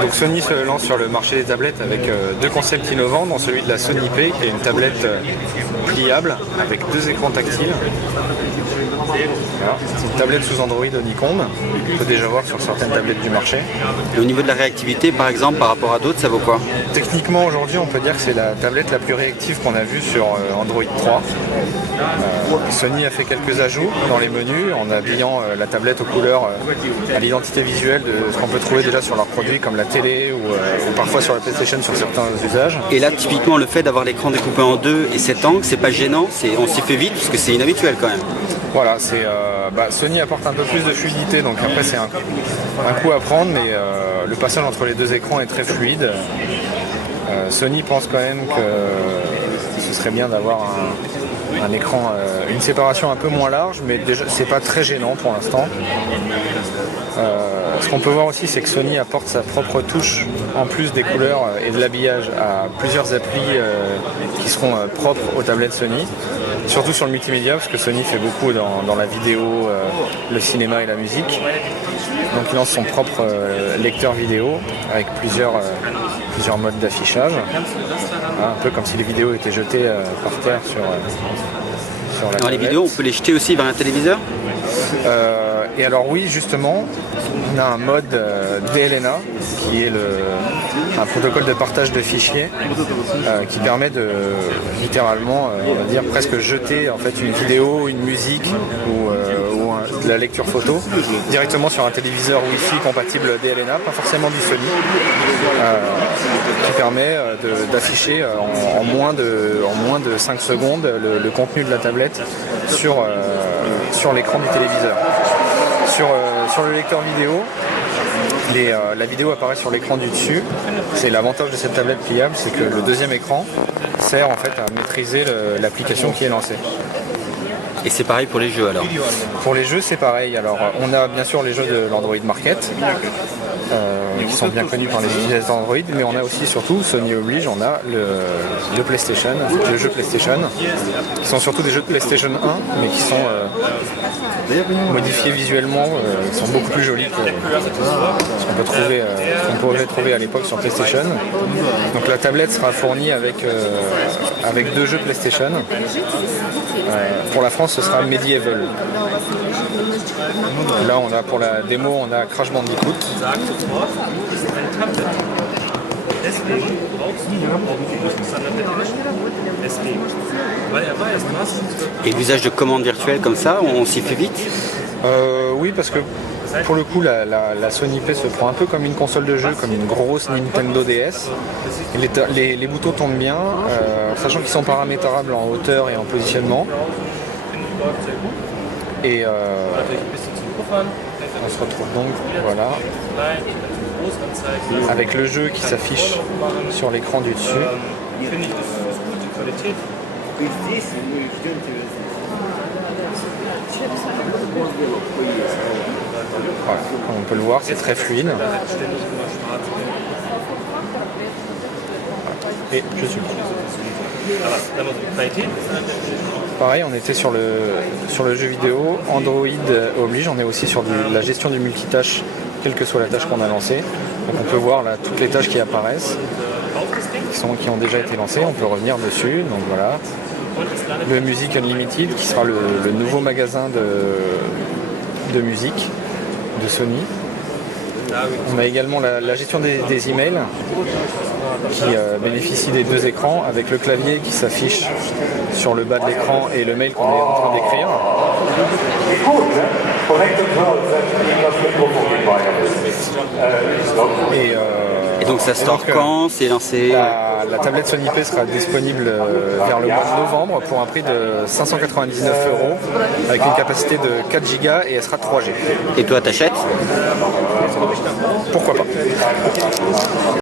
Donc Sony se lance sur le marché des tablettes avec deux concepts innovants, dont celui de la Sony P, qui est une tablette pliable avec deux écrans tactiles. Voilà. C'est une tablette sous Android Honeycomb, on peut déjà voir sur certaines tablettes du marché. Et au niveau de la réactivité, par exemple, par rapport à d'autres, ça vaut quoi? Techniquement, aujourd'hui, on peut dire que c'est la tablette la plus réactive qu'on a vue sur Android 3. Sony a fait quelques ajouts dans les menus en habillant la tablette aux couleurs à l'identité visuelle de ce qu'on peut trouver déjà sur leurs produits comme la télé ou parfois sur la PlayStation sur certains usages. Et là, typiquement, le fait d'avoir l'écran découpé en deux et cet angle, c'est pas gênant, on s'y fait vite parce que c'est inhabituel quand même. Voilà, Sony apporte un peu plus de fluidité, donc après c'est un coup à prendre, mais le passage entre les deux écrans est très fluide. Sony pense quand même que ce serait bien d'avoir un écran, une séparation un peu moins large, mais déjà c'est pas très gênant pour l'instant. Ce qu'on peut voir aussi, c'est que Sony apporte sa propre touche en plus des couleurs et de l'habillage à plusieurs applis qui seront propres aux tablettes Sony, surtout sur le multimédia parce que Sony fait beaucoup dans la vidéo, le cinéma et la musique. Donc il lance son propre lecteur vidéo avec plusieurs modes d'affichage, un peu comme si les vidéos étaient jetées par terre sur la tablette. Les vidéos, on peut les jeter aussi vers un téléviseur? Et alors oui, justement, on a un mode DLNA qui est un protocole de partage de fichiers qui permet de littéralement, on va dire, presque jeter en fait une vidéo, une musique ou de la lecture photo directement sur un téléviseur Wi-Fi compatible DLNA, pas forcément du Sony, qui permet d'afficher en moins de 5 secondes le contenu de la tablette sur l'écran du téléviseur. Sur le lecteur vidéo, la vidéo apparaît sur l'écran du dessus. C'est l'avantage de cette tablette pliable, c'est que le deuxième écran sert en fait à maîtriser l'application qui est lancée. Et c'est pareil pour les jeux alors? Pour les jeux, c'est pareil. Alors, on a bien sûr les jeux de l'Android Market, qui sont bien connus par les utilisateurs Android, mais on a aussi, surtout, Sony oblige, on a le PlayStation, le jeu PlayStation, qui sont surtout des jeux de PlayStation 1, mais qui sont modifiés visuellement, qui sont beaucoup plus jolis que ce qu'on pouvait trouver à l'époque sur PlayStation. Donc la tablette sera fournie avec deux jeux PlayStation. Pour la France, ce sera Medieval. Là, pour la démo, on a Crash Bandicoot. Et l'usage de commandes virtuelles comme ça, on s'y fait vite? Oui, parce que pour le coup, la Sony P se prend un peu comme une console de jeu, comme une grosse Nintendo DS. Et les boutons tombent bien, sachant qu'ils sont paramétrables en hauteur et en positionnement. Et on se retrouve donc, voilà, avec le jeu qui s'affiche sur l'écran du dessus. Voilà, comme on peut le voir, c'est très fluide. Et je suis bon. Pareil, on était sur le jeu vidéo, Android oblige, on est aussi sur la gestion du multitâche, quelle que soit la tâche qu'on a lancée. Donc on peut voir là toutes les tâches qui apparaissent, qui ont déjà été lancées, on peut revenir dessus, donc voilà. Le Music Unlimited, qui sera le nouveau magasin de musique de Sony. On a également la gestion des emails qui bénéficie des deux écrans avec le clavier qui s'affiche sur le bas de l'écran et le mail qu'on est en train d'écrire. Et donc ça sort quand? C'est lancé? La tablette Sony P sera disponible vers le mois de novembre pour un prix de 599 € avec une capacité de 4 Go et elle sera 3G. Et toi t'achètes? Pourquoi pas?